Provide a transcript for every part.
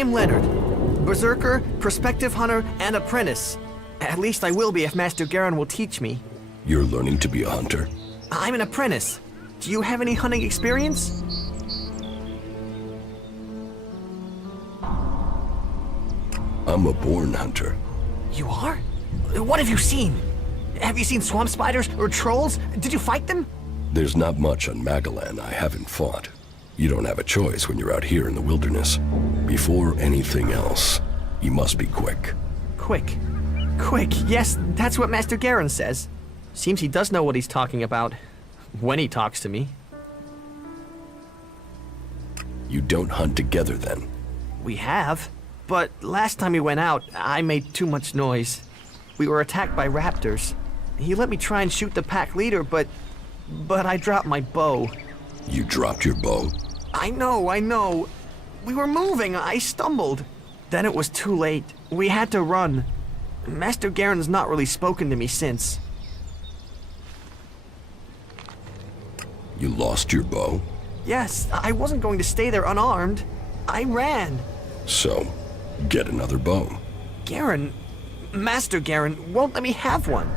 am Leonard. Berserker, prospective hunter, and apprentice. At least I will be if Master Garen will teach me. You're learning to be a hunter? I'm an apprentice. Do you have any hunting experience? I'm a born hunter. You are? What have you seen? Have you seen swamp spiders or trolls? Did you fight them? There's not much on Magalan I haven't fought. You don't have a choice when you're out here in the wilderness. Before anything else, you must be quick. Quick. Quick, yes, that's what Master Garen says. Seems he does know what he's talking about. When he talks to me. You don't hunt together then? We have. But last time we went out, I made too much noise. We were attacked by raptors. He let me try and shoot the pack leader, but I dropped my bow. You dropped your bow? I know. We were moving, I stumbled. Then it was too late. We had to run. Master Garen's not really spoken to me since. You lost your bow? Yes, I wasn't going to stay there unarmed. I ran. So, get another bow. Master Garen won't let me have one.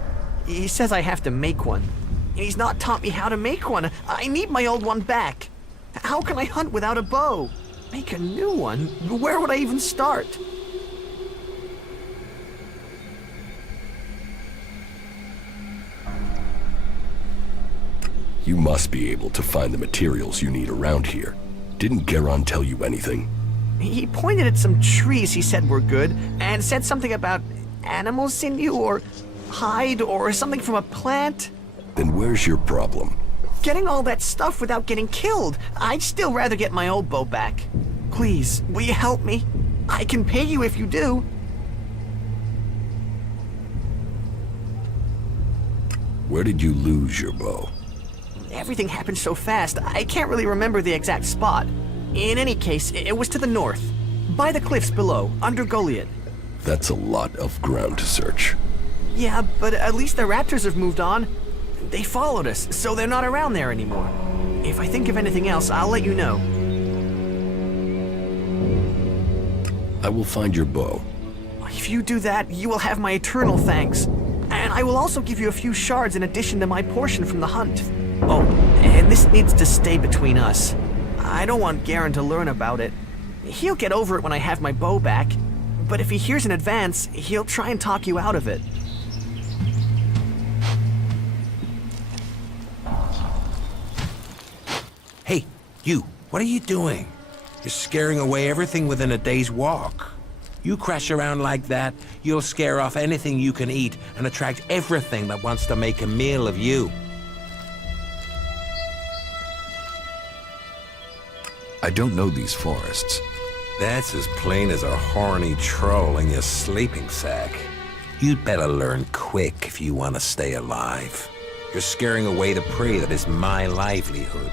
He says I have to make one. And he's not taught me how to make one. I need my old one back. How can I hunt without a bow? Make a new one? Where would I even start? You must be able to find the materials you need around here. Didn't Garon tell you anything? He pointed at some trees he said were good, and said something about animal sinew or hide or something from a plant. Then where's your problem? Getting all that stuff without getting killed. I'd still rather get my old bow back. Please, will you help me? I can pay you if you do. Where did you lose your bow? Everything happened so fast, I can't really remember the exact spot. In any case, it was to the north, by the cliffs below, under Goliath. That's a lot of ground to search. Yeah, but at least the raptors have moved on. They followed us, so they're not around there anymore. If I think of anything else, I'll let you know. I will find your bow. If you do that, you will have my eternal thanks. And I will also give you a few shards in addition to my portion from the hunt. Oh, and this needs to stay between us. I don't want Garen to learn about it. He'll get over it when I have my bow back. But if he hears in advance, he'll try and talk you out of it. Hey, you, what are you doing? You're scaring away everything within a day's walk. You crash around like that, you'll scare off anything you can eat and attract everything that wants to make a meal of you. I don't know these forests. That's as plain as a horny troll in your sleeping sack. You'd better learn quick if you want to stay alive. You're scaring away the prey that is my livelihood.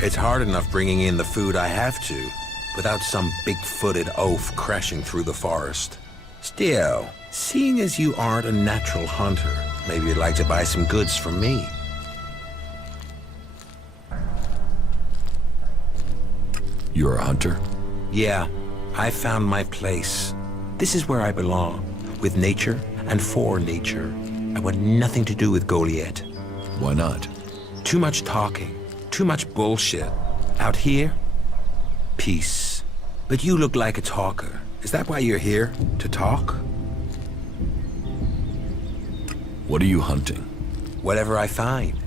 It's hard enough bringing in the food I have to, without some big-footed oaf crashing through the forest. Still, seeing as you aren't a natural hunter, maybe you'd like to buy some goods from me. You're a hunter? Yeah, I found my place. This is where I belong, with nature and for nature. I want nothing to do with Goliath. Why not? Too much talking, too much bullshit. Out here, peace. But you look like a talker. Is that why you're here? To talk? What are you hunting? Whatever I find.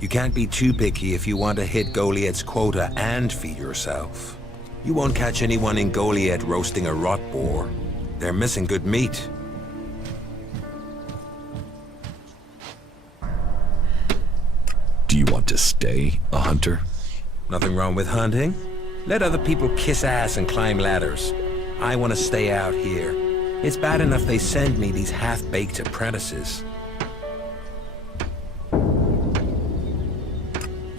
You can't be too picky if you want to hit Goliath's quota and feed yourself. You won't catch anyone in Goliath roasting a rot boar. They're missing good meat. Do you want to stay a hunter? Nothing wrong with hunting. Let other people kiss ass and climb ladders. I want to stay out here. It's bad enough they send me these half-baked apprentices.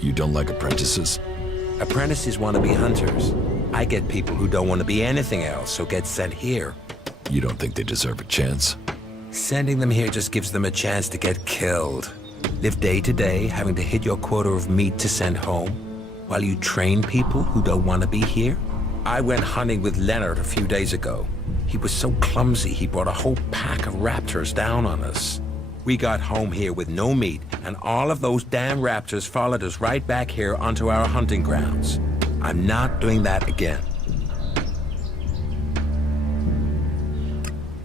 You don't like apprentices? Apprentices want to be hunters. I get people who don't want to be anything else, so get sent here. You don't think they deserve a chance? Sending them here just gives them a chance to get killed. Live day to day, having to hit your quota of meat to send home, while you train people who don't want to be here? I went hunting with Leonard a few days ago. He was so clumsy, he brought a whole pack of raptors down on us. We got home here with no meat, and all of those damn raptors followed us right back here onto our hunting grounds. I'm not doing that again.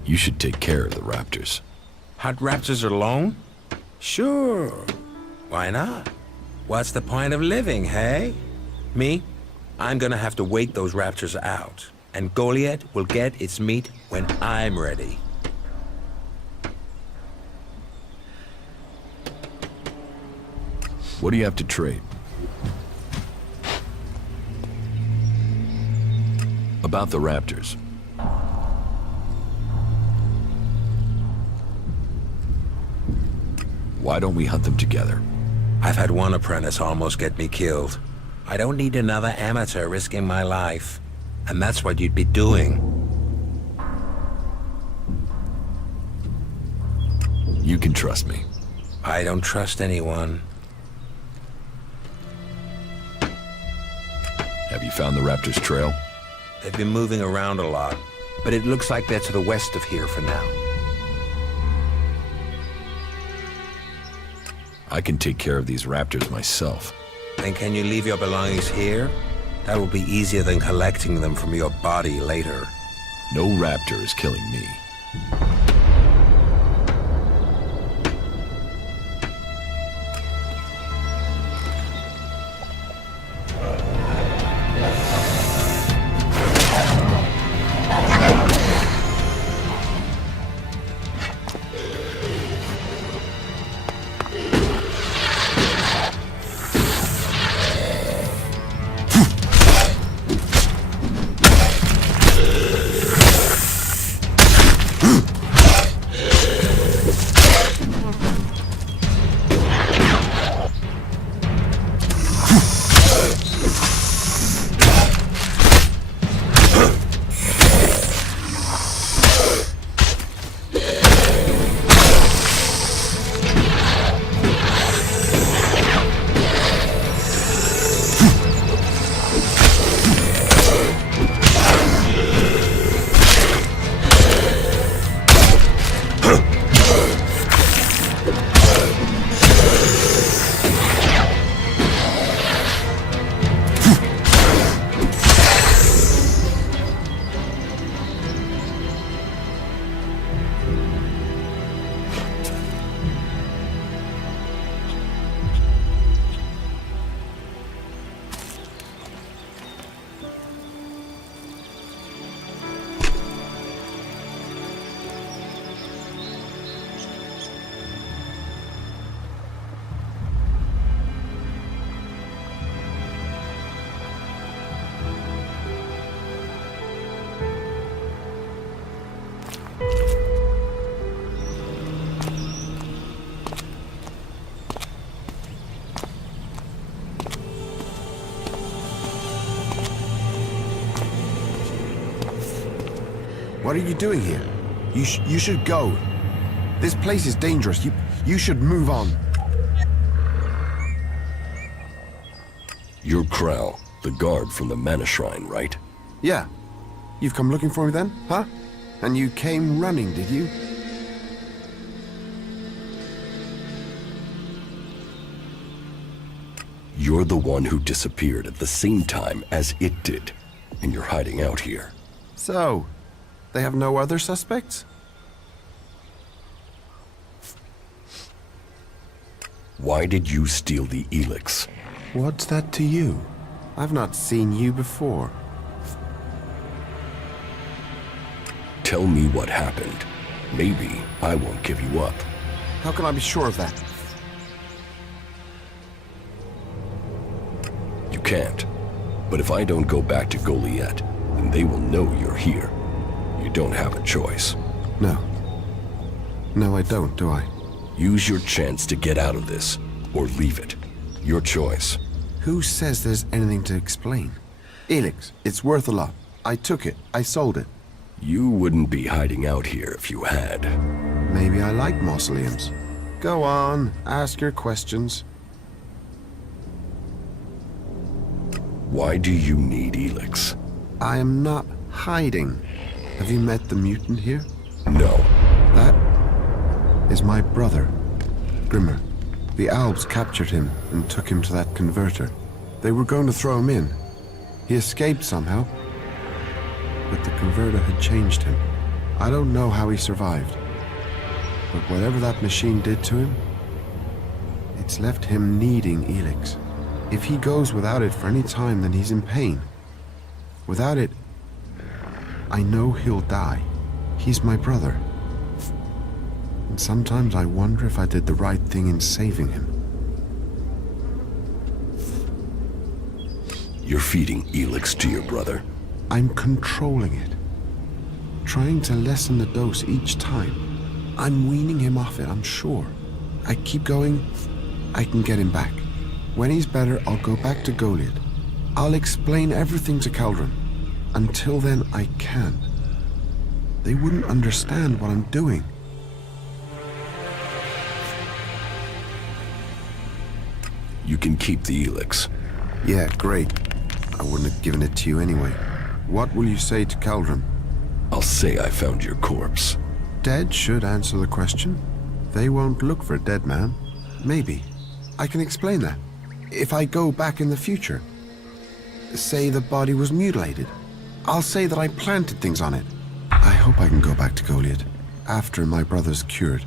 You should take care of the raptors. Hunt raptors alone? Sure. Why not? What's the point of living, hey? Me? I'm gonna have to wait those raptors out. And Goliath will get its meat when I'm ready. What do you have to trade? About the raptors. Why don't we hunt them together? I've had one apprentice almost get me killed. I don't need another amateur risking my life. And that's what you'd be doing. You can trust me. I don't trust anyone. Have you found the raptors' trail? They've been moving around a lot, but it looks like they're to the west of here for now. I can take care of these raptors myself. Then can you leave your belongings here? That will be easier than collecting them from your body later. No raptor is killing me. What are you doing here? You should go. This place is dangerous. You should move on. You're Kral, the guard from the Mana Shrine, right? Yeah. You've come looking for me then, huh? And you came running, did you? You're the one who disappeared at the same time as it did, and you're hiding out here. So, they have no other suspects? Why did you steal the Elex? What's that to you? I've not seen you before. Tell me what happened. Maybe I won't give you up. How can I be sure of that? You can't. But if I don't go back to Goliath, then they will know you're here. You don't have a choice. No. No, I don't, do I? Use your chance to get out of this, or leave it. Your choice. Who says there's anything to explain? Elex, it's worth a lot. I took it. I sold it. You wouldn't be hiding out here if you had. Maybe I like mausoleums. Go on, ask your questions. Why do you need Elex? I am not hiding. Have you met the mutant here? No. That is my brother, Grimmer. The Alps captured him and took him to that converter. They were going to throw him in. He escaped somehow, but the converter had changed him. I don't know how he survived, but whatever that machine did to him, it's left him needing Elex. If he goes without it for any time, then he's in pain. Without it, I know he'll die. He's my brother. And sometimes I wonder if I did the right thing in saving him. You're feeding Elex to your brother? I'm controlling it. Trying to lessen the dose each time. I'm weaning him off it, I'm sure. I keep going, I can get him back. When he's better, I'll go back to Goliad. I'll explain everything to Kaldron. Until then, I can't. They wouldn't understand what I'm doing. You can keep the Elex. Yeah, great. I wouldn't have given it to you anyway. What will you say to Kaldron? I'll say I found your corpse. Dead should answer the question. They won't look for a dead man. Maybe. I can explain that. If I go back in the future, say the body was mutilated, I'll say that I planted things on it. I hope I can go back to Goliad after my brother's cured.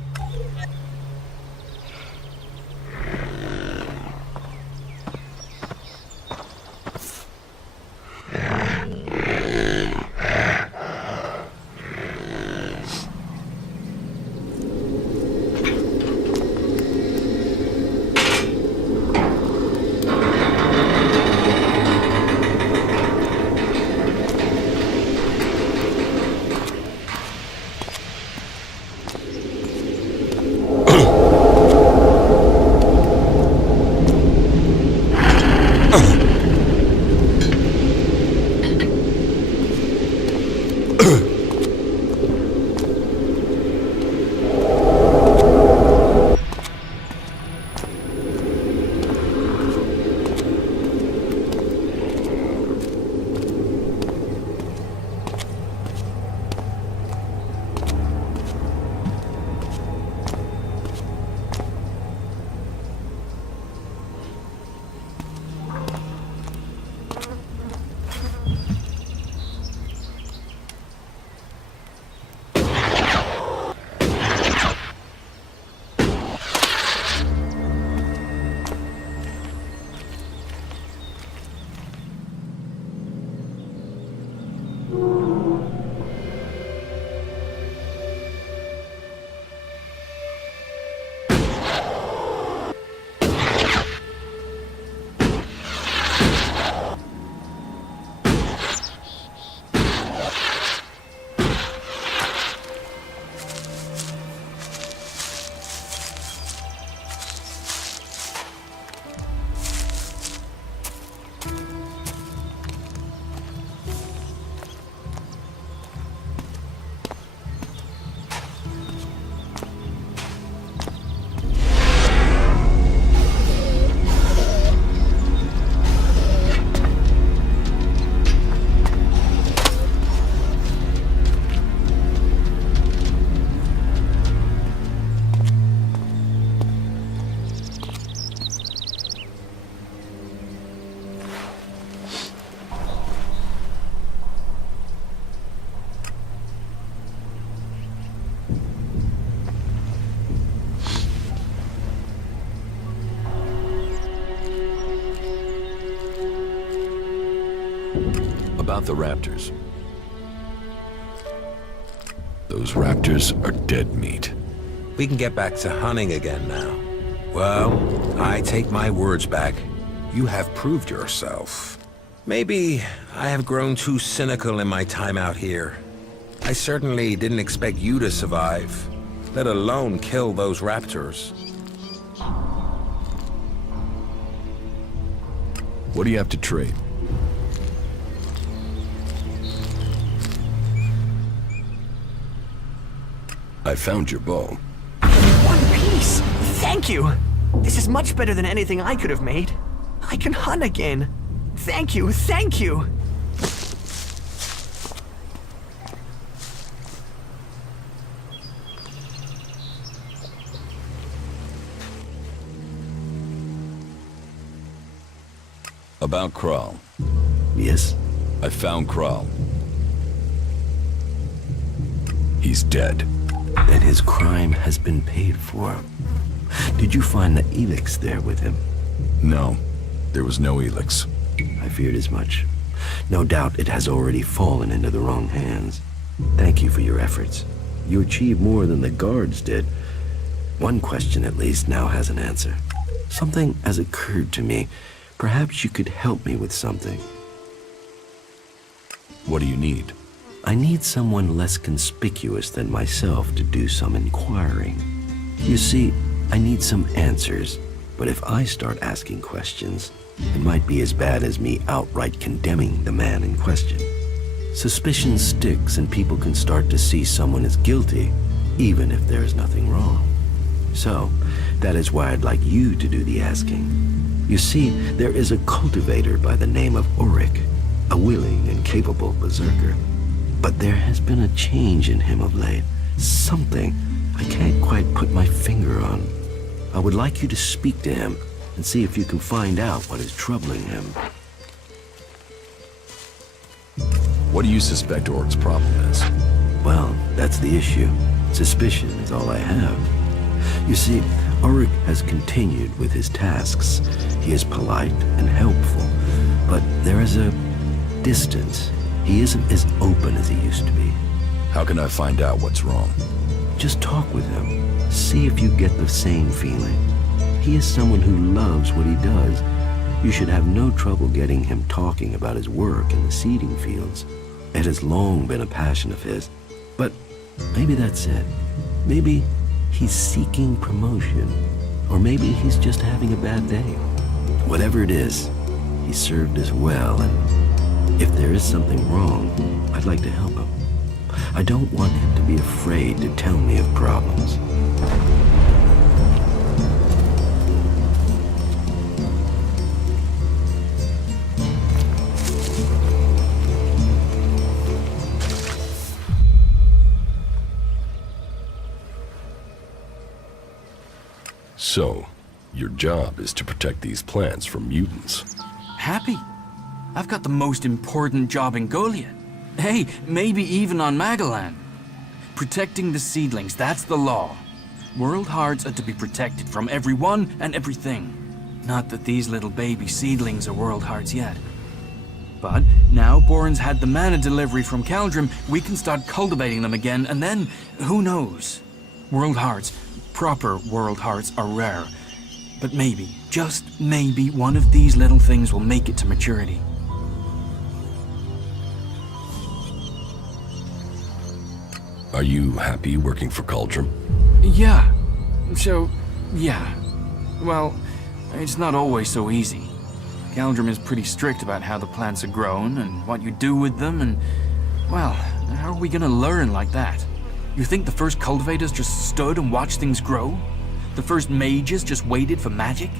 About the raptors. Those raptors are dead meat. We can get back to hunting again now. Well, I take my words back. You have proved yourself. Maybe I have grown too cynical in my time out here. I certainly didn't expect you to survive, let alone kill those raptors. What do you have to trade? I found your bow. One piece! Thank you! This is much better than anything I could have made. I can hunt again. Thank you, thank you! About Kral. Yes? I found Kral. He's dead. And his crime has been paid for. Did you find the Elex there with him? No, there was no Elex. I feared as much. No doubt it has already fallen into the wrong hands. Thank you for your efforts. You achieved more than the guards did. One question at least now has an answer. Something has occurred to me. Perhaps you could help me with something. What do you need? I need someone less conspicuous than myself to do some inquiring. You see, I need some answers, but if I start asking questions, it might be as bad as me outright condemning the man in question. Suspicion sticks and people can start to see someone as guilty, even if there is nothing wrong. So, that is why I'd like you to do the asking. You see, there is a cultivator by the name of Ulrich, a willing and capable berserker. But there has been a change in him of late. Something I can't quite put my finger on. I would like you to speak to him and see if you can find out what is troubling him. What do you suspect Orc's problem is? Well, that's the issue. Suspicion is all I have. You see, Ulrich has continued with his tasks. He is polite and helpful, but there is a distance. He isn't as open as he used to be. How can I find out what's wrong? Just talk with him. See if you get the same feeling. He is someone who loves what he does. You should have no trouble getting him talking about his work in the seeding fields. It has long been a passion of his. But maybe that's it. Maybe he's seeking promotion. Or maybe he's just having a bad day. Whatever it is, he served us well, and if there is something wrong, I'd like to help him. I don't want him to be afraid to tell me of problems. So, your job is to protect these plants from mutants. Happy? I've got the most important job in Goliath. Hey, maybe even on Magalan. Protecting the seedlings, that's the law. World hearts are to be protected from everyone and everything. Not that these little baby seedlings are world hearts yet. But now Boren's had the mana delivery from Kaldrim, we can start cultivating them again, and then, who knows? World hearts, proper world hearts, are rare. But maybe, just maybe, one of these little things will make it to maturity. Are you happy working for Kaldrim? Yeah. Yeah. Well, it's not always so easy. Kaldrim is pretty strict about how the plants are grown and what you do with them, and, well, how are we gonna learn like that? You think the first cultivators just stood and watched things grow? The first mages just waited for magic?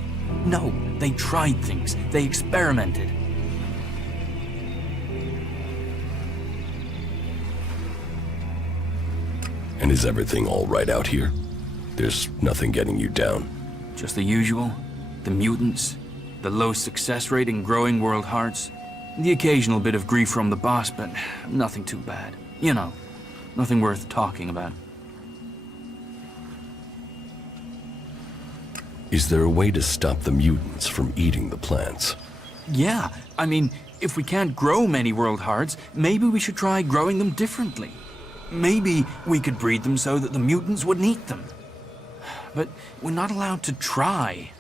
No, they tried things. They experimented. And is everything all right out here? There's nothing getting you down? Just the usual. The mutants, the low success rate in growing world hearts, the occasional bit of grief from the boss, but nothing too bad. You know, nothing worth talking about. Is there a way to stop the mutants from eating the plants? Yeah, I mean, if we can't grow many world hearts, maybe we should try growing them differently. Maybe we could breed them so that the mutants wouldn't eat them. But we're not allowed to try,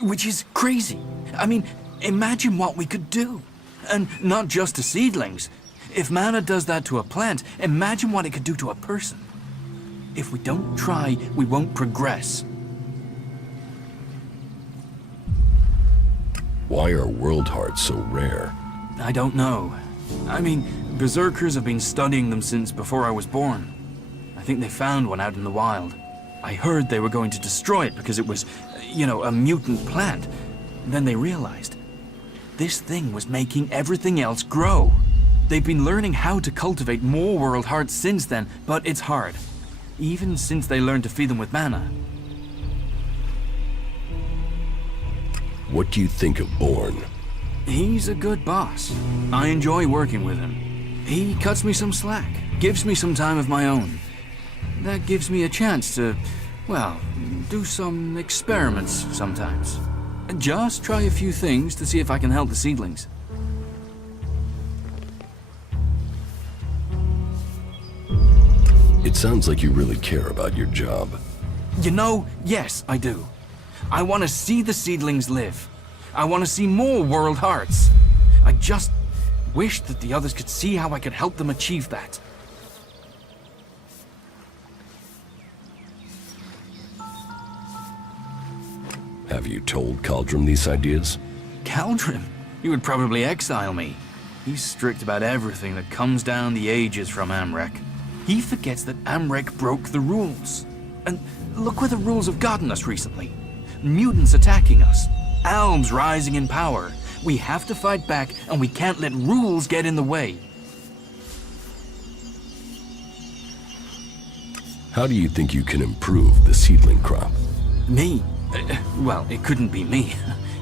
which is crazy. I mean, imagine what we could do. And not just to seedlings. If mana does that to a plant, imagine what it could do to a person. If we don't try, we won't progress. Why are world hearts so rare? I don't know. I mean, berserkers have been studying them since before I was born. I think they found one out in the wild. I heard they were going to destroy it because it was, you know, a mutant plant. Then they realized this thing was making everything else grow. They've been learning how to cultivate more world hearts since then, but it's hard. Even since they learned to feed them with mana. What do you think of Born? He's a good boss. I enjoy working with him. He cuts me some slack, gives me some time of my own. That gives me a chance to, well, do some experiments sometimes. Just try a few things to see if I can help the seedlings. It sounds like you really care about your job. You know, yes, I do. I want to see the seedlings live. I want to see more world hearts. I just wish that the others could see how I could help them achieve that. Have you told Caldrum these ideas? Caldrum? He would probably exile me. He's strict about everything that comes down the ages from Amrek. He forgets that Amrek broke the rules. And look where the rules have gotten us recently. Mutants attacking us. Elves rising in power. We have to fight back, and we can't let rules get in the way. How do you think you can improve the seedling crop? Me? Well, it couldn't be me.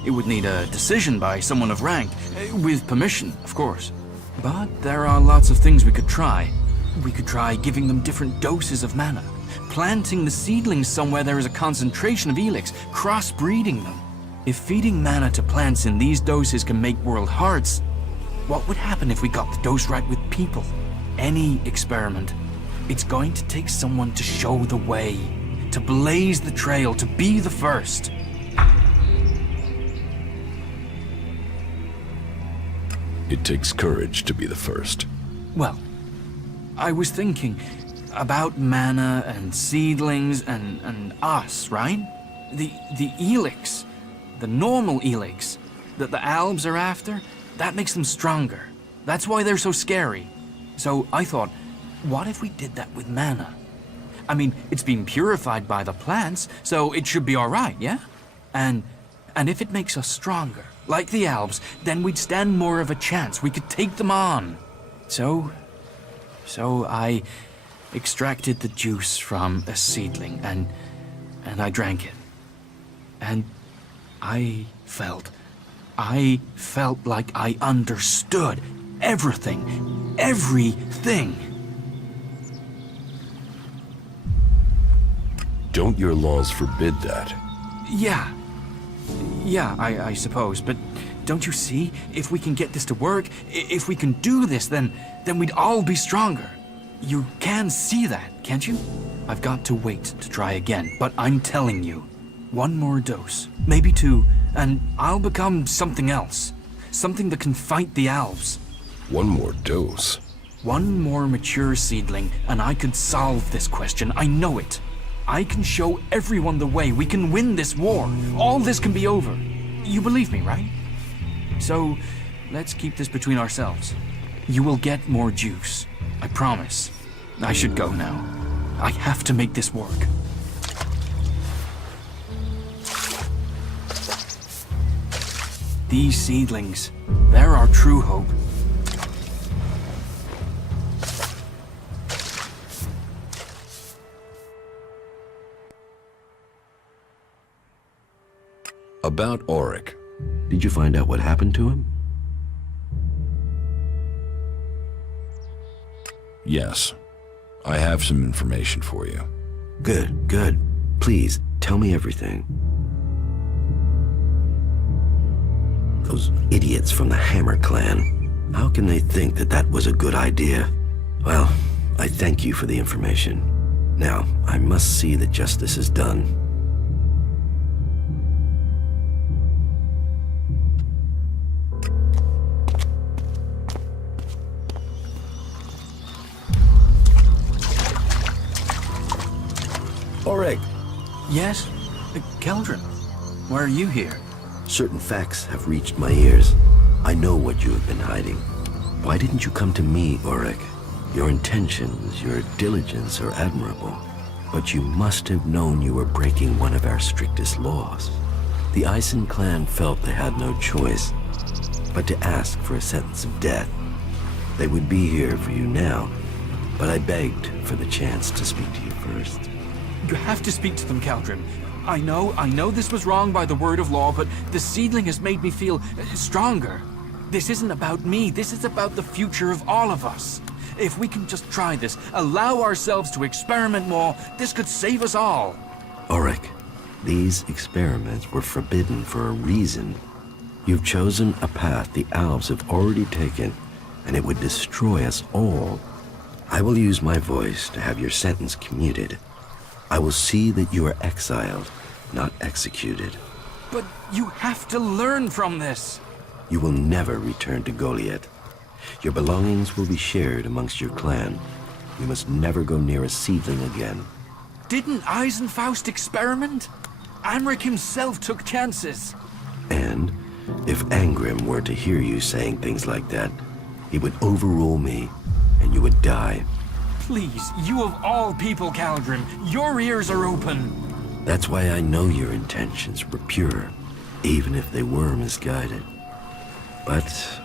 It would need a decision by someone of rank, with permission, of course. But there are lots of things we could try. We could try giving them different doses of mana, planting the seedlings somewhere there is a concentration of Elex, crossbreeding them. If feeding mana to plants in these doses can make world hearts, what would happen if we got the dose right with people? Any experiment. It's going to take someone to show the way, to blaze the trail, to be the first. It takes courage to be the first. Well, I was thinking about mana and seedlings and us, right? The Elex, the normal Elex that the Albs are after, that makes them stronger. That's why they're so scary. So I thought, what if we did that with mana? I mean, it's been purified by the plants, so it should be all right, yeah? And if it makes us stronger, like the Albs, then we'd stand more of a chance. We could take them on. So I extracted the juice from a seedling and I drank it. And I felt like I understood everything. Everything. Don't your laws forbid that? Yeah, I suppose, but don't you see? If we can get this to work, if we can do this, then we'd all be stronger. You can see that, can't you? I've got to wait to try again, but I'm telling you, one more dose, maybe two, and I'll become something else. Something that can fight the Elves. One more dose? One more mature seedling, and I could solve this question. I know it. I can show everyone the way. We can win this war. All this can be over. You believe me, right? So, let's keep this between ourselves. You will get more juice. I promise. I should go now. I have to make this work. These seedlings, they're our true hope. About Auric. Did you find out what happened to him? Yes. I have some information for you. Good. Please, tell me everything. Those idiots from the Hammer Clan. How can they think that that was a good idea? Well, I thank you for the information. Now, I must see that justice is done. Auric, Yes? Keldrin, why are you here? certain facts have reached my ears. I know what you have been hiding. Why didn't you come to me, Auric? Your intentions, your diligence are admirable. But you must have known you were breaking one of our strictest laws. The Ison clan felt they had no choice but to ask for a sentence of death. They would be here for you now, but I begged for the chance to speak to you first. You have to speak to them, Caldrim. I know this was wrong by the word of law, but the seedling has made me feel stronger. This isn't about me, this is about the future of all of us. If we can just try this, allow ourselves to experiment more, this could save us all. Ulrich, these experiments were forbidden for a reason. You've chosen a path the Alps have already taken, and it would destroy us all. I will use my voice to have your sentence commuted. I will see that you are exiled, not executed. But you have to learn from this. You will never return to Goliath. Your belongings will be shared amongst your clan. You must never go near a seedling again. Didn't Eisenfaust experiment? Amric himself took chances. And if Angrim were to hear you saying things like that, he would overrule me, and you would die. Please, you of all people, Caldrim, your ears are open. That's why I know your intentions were pure, even if they were misguided. But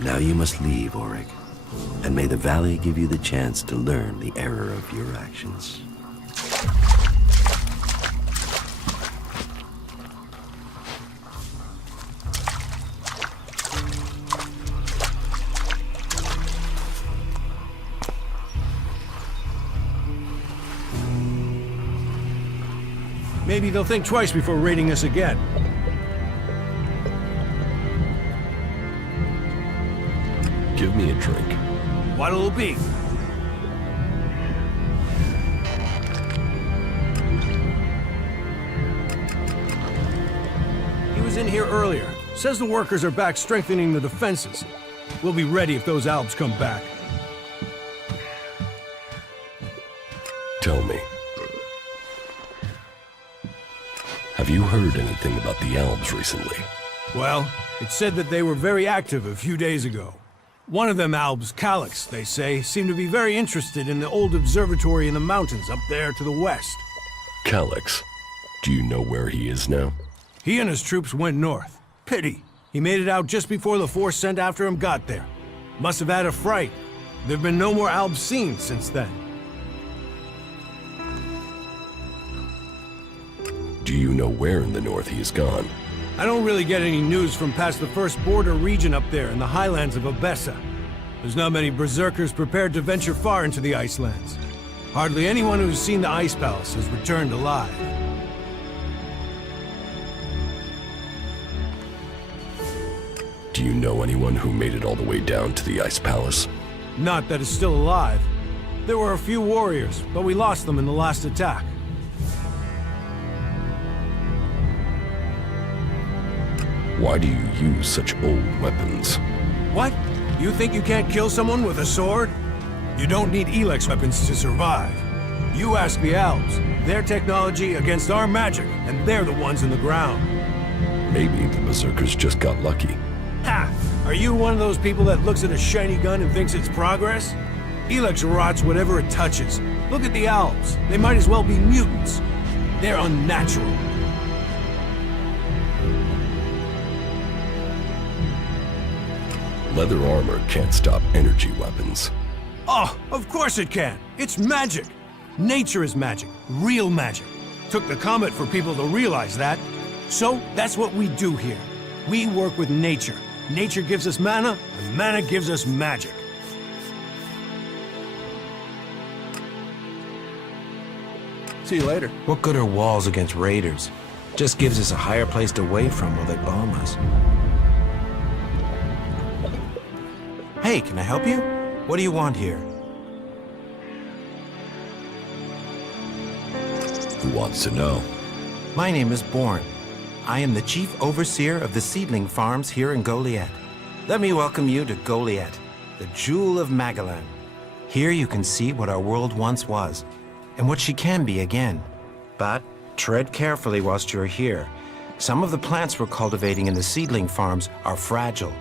now you must leave, Ulrich, and may the Valley give you the chance to learn the error of your actions. Maybe they'll think twice before raiding us again. Give me a drink. What'll it be? He was in here earlier. Says the workers are back strengthening the defenses. We'll be ready if those Alps come back. Tell me. Have you heard anything about the Alps recently? Well, it said that they were very active a few days ago. One of them Albs, Elex, they say, seemed to be very interested in the old observatory in the mountains up there to the west. Calyx. Do you know where he is now? He and his troops went north. Pity. He made it out just before the force sent after him got there. Must have had a fright. There've been no more Albs seen since then. Do you know where in the north he is gone? I don't really get any news from past the first border region up there in the highlands of Abessa. There's not many berserkers prepared to venture far into the Icelands. Hardly anyone who's seen the Ice Palace has returned alive. Do you know anyone who made it all the way down to the Ice Palace? Not that is still alive. There were a few warriors, but we lost them in the last attack. Why do you use such old weapons? What? You think you can't kill someone with a sword? You don't need Elex weapons to survive. You ask the Alps. Their technology against our magic, and they're the ones in the ground. Maybe the berserkers just got lucky. Ha! Are you one of those people that looks at a shiny gun and thinks it's progress? Elex rots whatever it touches. Look at the Alps. They might as well be mutants. They're unnatural. Leather armor can't stop energy weapons. Oh, of course it can. It's magic. Nature is magic. Real magic. Took the comet for people to realize that. So, that's what we do here. We work with nature. Nature gives us mana, and mana gives us magic. See you later. What good are walls against raiders? Just gives us a higher place to wait from while they bomb us. Hey, can I help you? What do you want here? Who wants to know? My name is Born. I am the chief overseer of the seedling farms here in Goliath. Let me welcome you to Goliath, the jewel of Magellan. Here you can see what our world once was, and what she can be again. But tread carefully whilst you're here. Some of the plants we're cultivating in the seedling farms are fragile.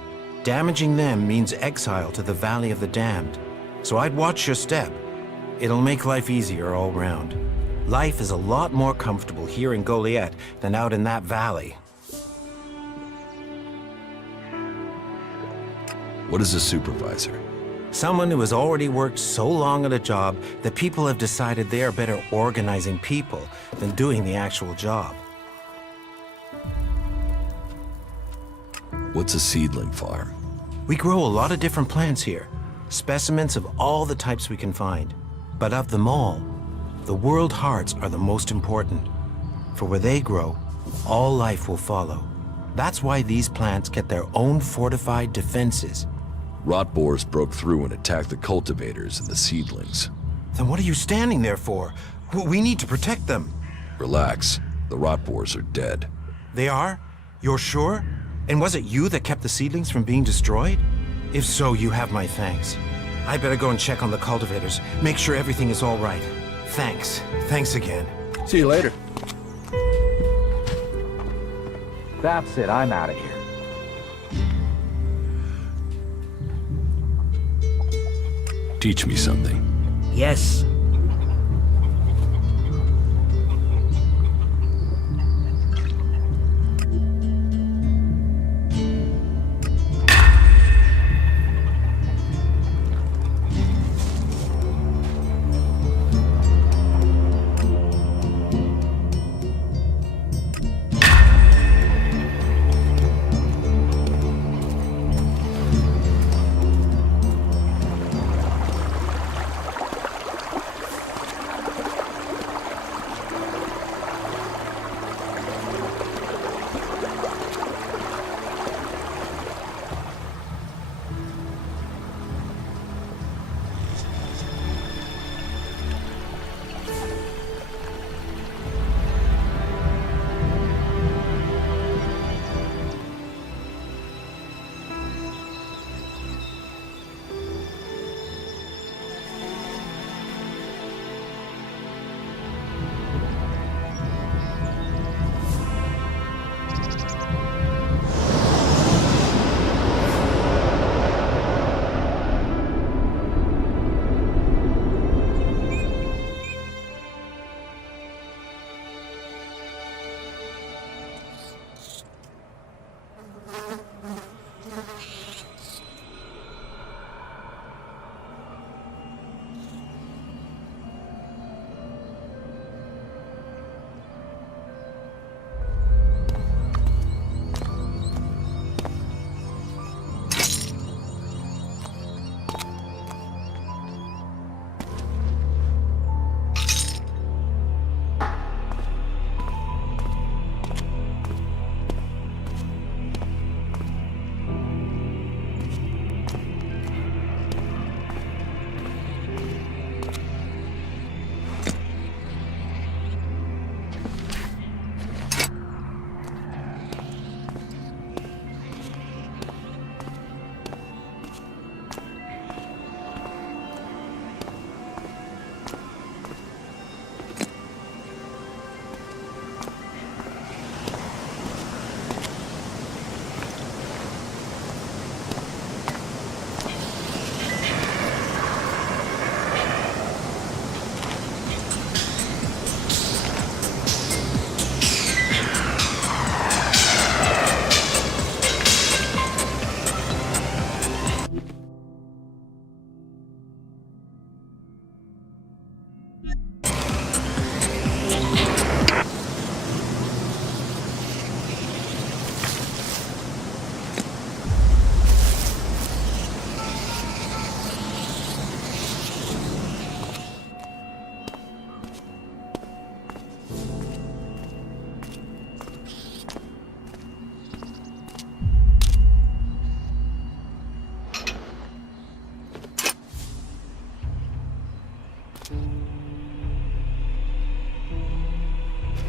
Damaging them means exile to the Valley of the Damned. So I'd watch your step. It'll make life easier all round. Life is a lot more comfortable here in Goliath than out in that valley. What is a supervisor? Someone who has already worked so long at a job that people have decided they are better organizing people than doing the actual job. What's a seedling farm? We grow a lot of different plants here, specimens of all the types we can find. But of them all, the world hearts are the most important. For where they grow, all life will follow. That's why these plants get their own fortified defenses. Rot boars broke through and attacked the cultivators and the seedlings. Then what are you standing there for? We need to protect them. Relax. The rot boars are dead. They are? You're sure? And was it you that kept the seedlings from being destroyed? If so, you have my thanks. I better go and check on the cultivators, make sure everything is all right. Thanks. Thanks again. See you later. That's it, I'm out of here. Teach me something. Yes.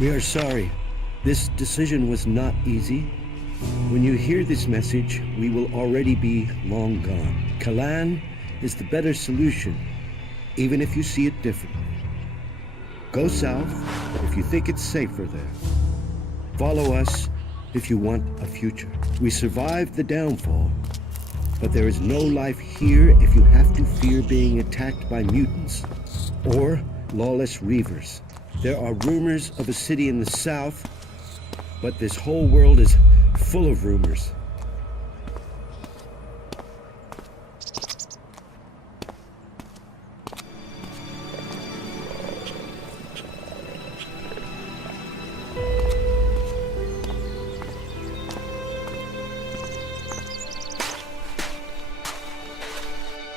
We are sorry. This decision was not easy. When you hear this message, we will already be long gone. Kalan is the better solution, even if you see it differently. Go south if you think it's safer there. Follow us if you want a future. We survived the downfall, but there is no life here if you have to fear being attacked by mutants or lawless reavers. There are rumors of a city in the south, but this whole world is full of rumors.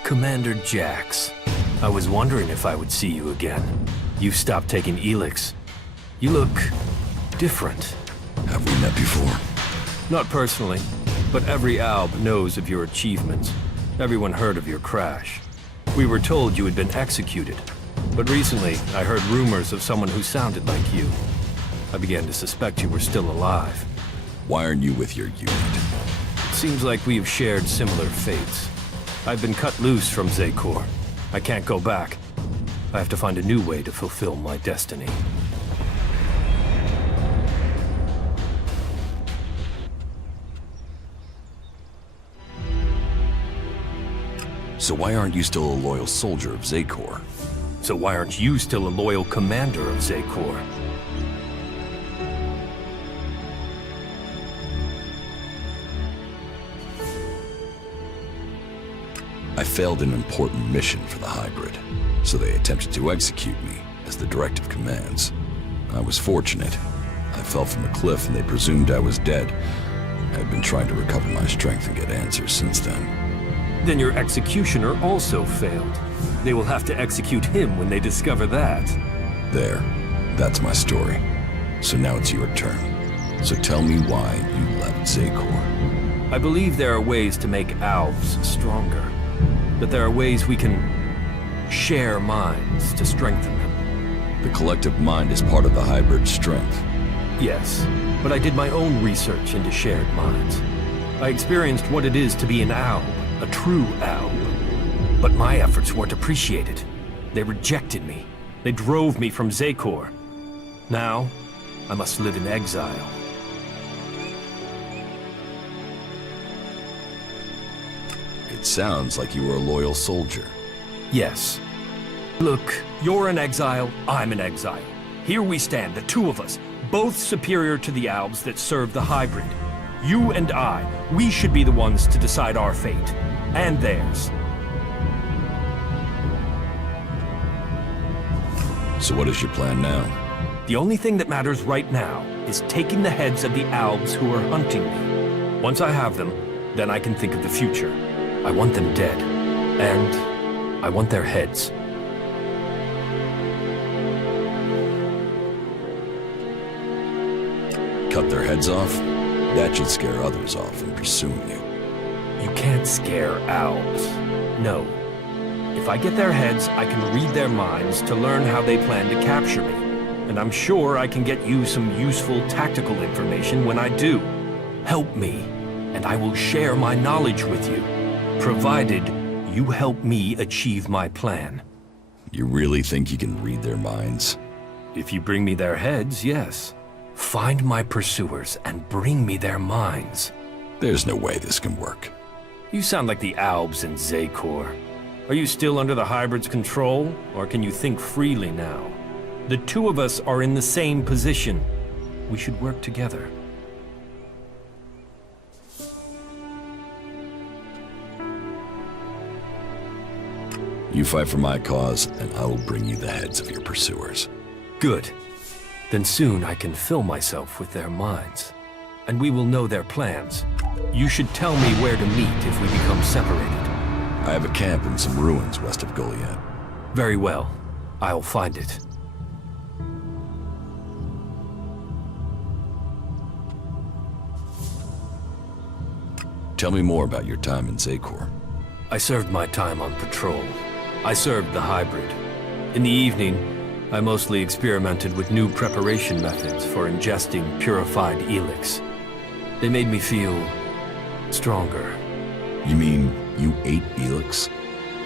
Commander Jax, I was wondering if I would see you again. You've stopped taking Elex. You look different. Have we met before? Not personally, but every Alb knows of your achievements. Everyone heard of your crash. We were told you had been executed, but recently I heard rumors of someone who sounded like you. I began to suspect you were still alive. Why aren't you with your unit? It seems like we have shared similar fates. I've been cut loose from Zekor. I can't go back. I have to find a new way to fulfill my destiny. So why aren't you still a loyal soldier of Zekor? So why aren't you still a loyal commander of Zekor? I failed an important mission for the hybrid, so they attempted to execute me, as the directive commands. I was fortunate. I fell from a cliff and they presumed I was dead. I've been trying to recover my strength and get answers since then. Then your executioner also failed. They will have to execute him when they discover that. There. That's my story. So now it's your turn. So tell me why you left Zekor. I believe there are ways to make Albs stronger. That there are ways we can share minds to strengthen them. The collective mind is part of the hybrid's strength. Yes, but I did my own research into shared minds. I experienced what it is to be an Alb, a true Alb. But my efforts weren't appreciated. They rejected me. They drove me from Zekor. Now, I must live in exile. It sounds like you were a loyal soldier. Yes. Look, you're in exile, I'm in exile. Here we stand, the two of us, both superior to the Albs that serve the hybrid. You and I, we should be the ones to decide our fate. And theirs. So what is your plan now? The only thing that matters right now is taking the heads of the Albs who are hunting me. Once I have them, then I can think of the future. I want them dead. And I want their heads. Cut their heads off? That should scare others off from pursuing you. You can't scare Albs. No. If I get their heads, I can read their minds to learn how they plan to capture me. And I'm sure I can get you some useful tactical information when I do. Help me, and I will share my knowledge with you, provided you help me achieve my plan. You really think you can read their minds? If you bring me their heads, yes. Find my pursuers and bring me their minds. There's no way this can work. You sound like the Albs in Zekor. Are you still under the hybrid's control, or can you think freely now? The two of us are in the same position. We should work together. You fight for my cause, and I will bring you the heads of your pursuers. Good. Then soon I can fill myself with their minds. And we will know their plans. You should tell me where to meet if we become separated. I have a camp in some ruins west of Goliath. Very well. I'll find it. Tell me more about your time in Zekor. I served my time on patrol. I served the hybrid. In the evening, I mostly experimented with new preparation methods for ingesting purified Elex. They made me feel stronger. You mean you ate Elex?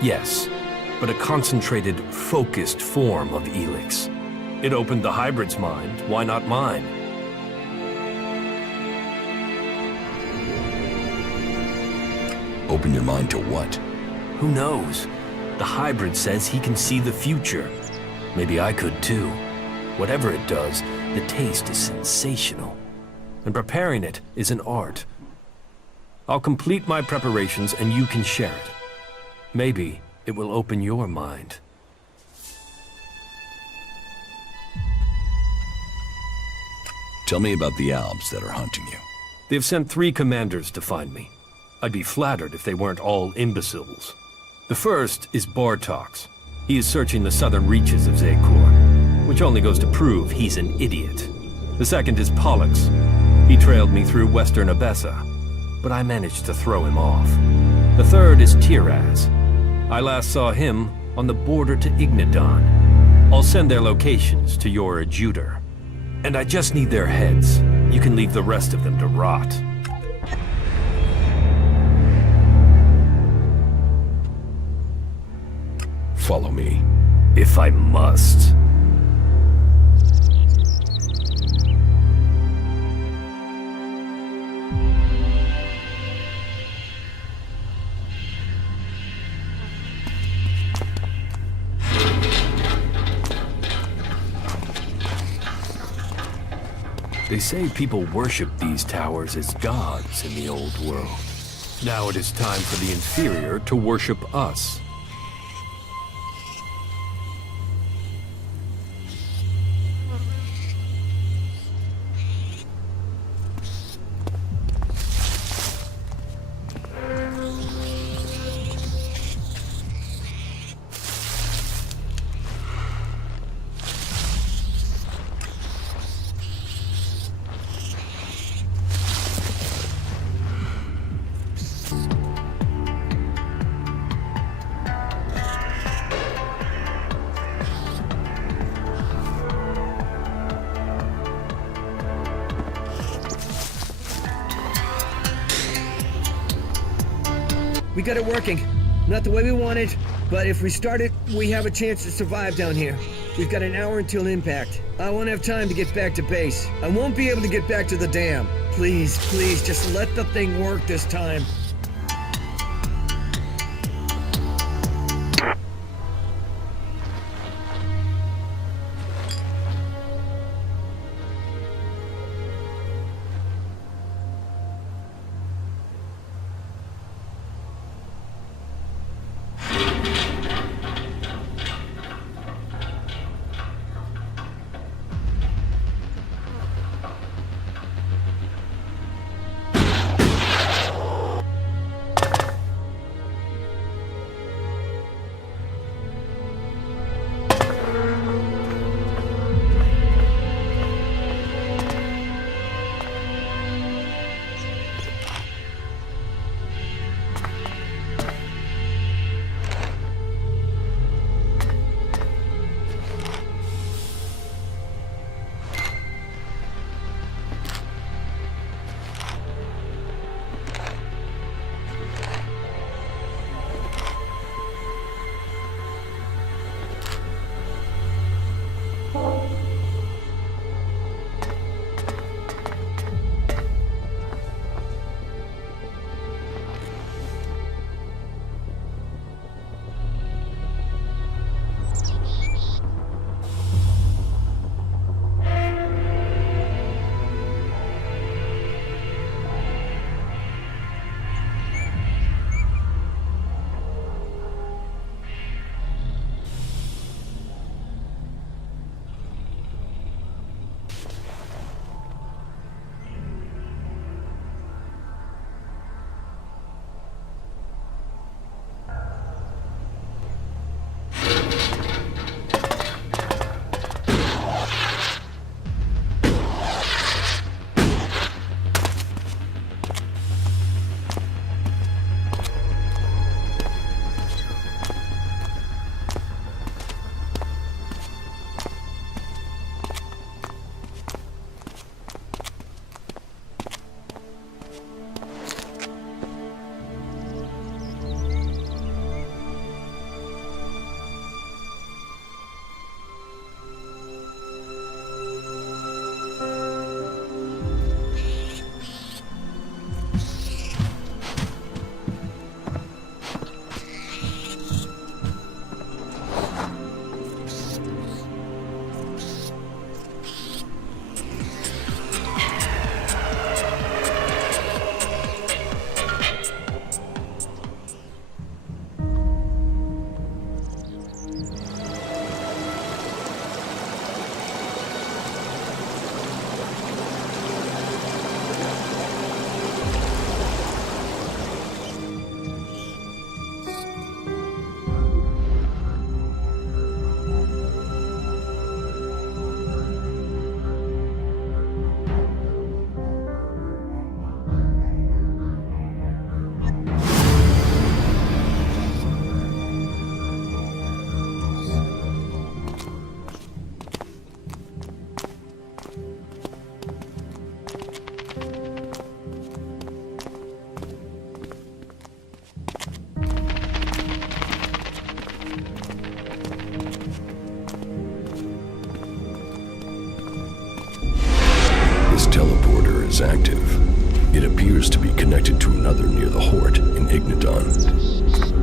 Yes, but a concentrated, focused form of Elex. It opened the hybrid's mind, why not mine? Open your mind to what? Who knows? The hybrid says he can see the future. Maybe I could too. Whatever it does, the taste is sensational. And preparing it is an art. I'll complete my preparations and you can share it. Maybe it will open your mind. Tell me about the Albs that are hunting you. They've sent 3 commanders to find me. I'd be flattered if they weren't all imbeciles. The first is Bartox. He is searching the southern reaches of Zakor, which only goes to prove he's an idiot. The second is Pollux. He trailed me through western Abessa, but I managed to throw him off. The third is Tiraz. I last saw him on the border to Ignadon. I'll send their locations to your adjutor. And I just need their heads. You can leave the rest of them to rot. Follow me. If I must. They say people worship these towers as gods in the old world. Now it is time for the inferior to worship us. We got it working. Not the way we wanted, but if we start it, we have a chance to survive down here. We've got an hour until impact. I won't have time to get back to base. I won't be able to get back to the dam. Please, please, just let the thing work this time. is active. It appears to be connected to another near the Hort in Ignadon.